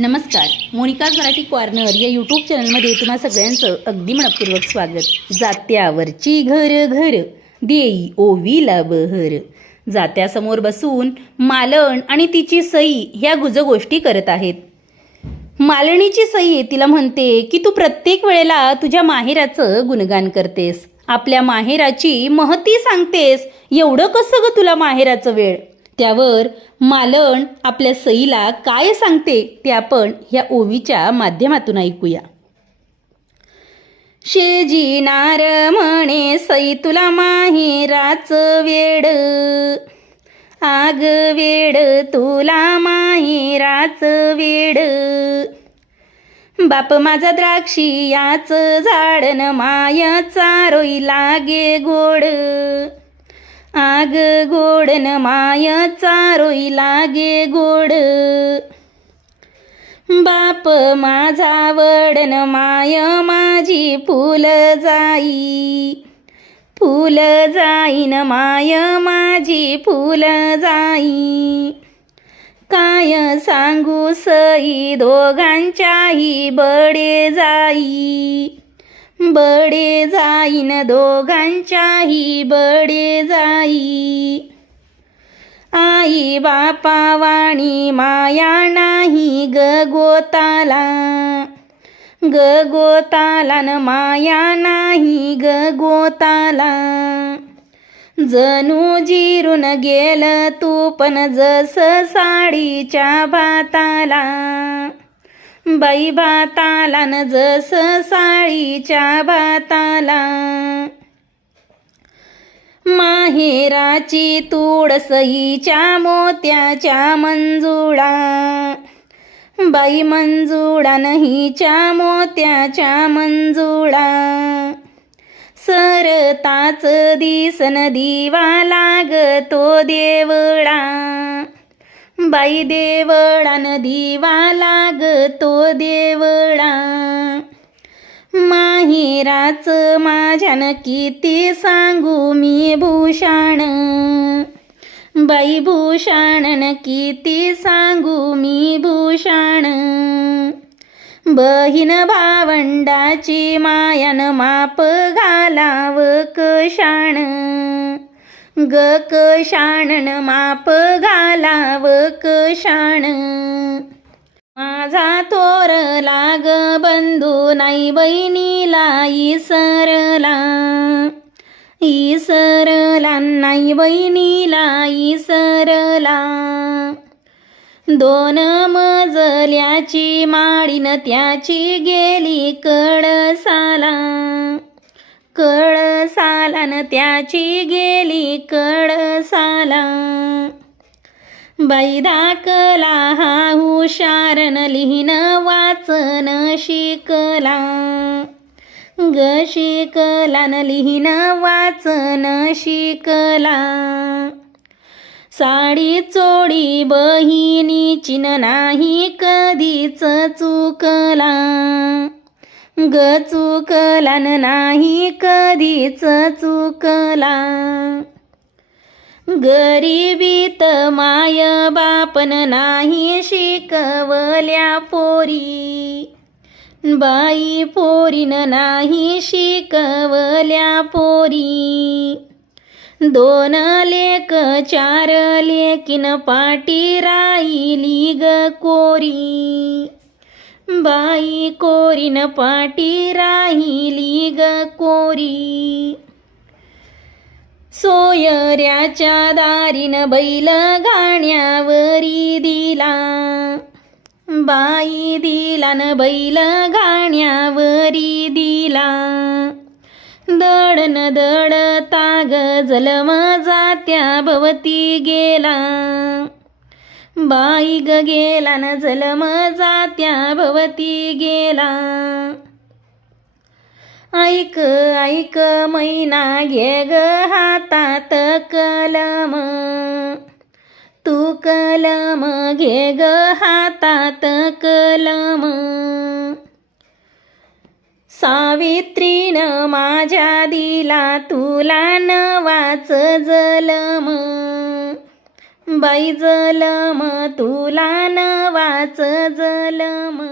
नमस्कार मोनिकाज मराठी कॉर्नर या यूट्यूब चॅनलमध्ये तुम्हा सगळ्यांचं अगदी मनपूर्वक स्वागत. जात्यावरची घर घर देई ओवीला बहर. जात्यासमोर बसून मालण आणि तिची सई ह्या गुज गोष्टी करत आहेत. मालणीची सई तिला म्हणते की तू प्रत्येक वेळेला तुझ्या माहेराचं गुणगान करतेस. आपल्या माहेराची महती सांगतेस. एवढं कसं ग तुला माहेराचं वेळ? त्यावर मालण आपल्या सईला काय सांगते ते आपण ह्या ओवीच्या माध्यमातून ऐकूया. शेजी नार म्हणे सई तुला माहेराच वेड. आग वेड तुला माहेराच वेड. बाप माझा द्राक्षी याच झाडन माय चारोई लागे गोड. आग गोडन माय चारोई लागे गोड. बाप माझा वडन माय माझी फुल जाई. फुल जाईन माय माझी फुल जाई. काय सांगू सई दोघांच्याही बडे जाई. बडे जाईन दोघांच्याही बडे जाई. आई बापा वाणी माया नाही ग गोताला. ग गोताला न माया नाही ग गोताला. जणू जिरून गेल तू पण जस साडीच्या भाताला. बाई भाताला न जस साळीच्या भाताला माहेराची तुळसईच्या मोत्याच्या मंजुळा. बाई मंजुळा नहीच्या मोत्याच्या मंजुळा. सरताच दिसन दिवा लागतो देवळा. बाई देवळान दिवा लागतो देवळा. माहिराच माझ्यान किती सांगू मी भूषण. बाई भूषणन किती सांगू मी भूषण. बहीण भावंडाची मायान माप घालाव कशाण. ग कशाणन माप लाव कशाण? माझा थोर लाग बंधू नाही बहिणीला इसरला इसरला नाही बहिणीला इसरला दोन मजल्याची माळीन त्याची गेली कळसाला. कळसालान त्याची गेली कळसाला. बाई दाखला हा हुशारन लिहिन वाचन शिकला. ग शिकला न लिहिन वाचन शिकला. साडी चोडी बहिणी चिन नाही कधीच चुकला. ग चुकला न नाही कधीच चुकला. गरिबीत माय बापन नाही शिकवल्या पोरी. बाई पोरीन नाही शिकवल्या पोरी. दोन लेक चार लेकीन पाटी राहिली ग कोरी. बाई कोरीन पाटी राहिली ग कोरी. सोयऱ्याच्या दारीन बैल गाण्यावरी दिला. बाई दिला न बैल गाण्यावरी दिला. दडन दड ताग जलम जात्या भवती गेला. बाई ग गेला न जलम जात्या भवती गेला. ऐक ऐक मैना घे ग हातात कलम. तू कलम घे ग हातात कलम. सावित्रीनं माझ्या दिला तुला नवाच जलम. बाई जलम तुला न वाच जलम.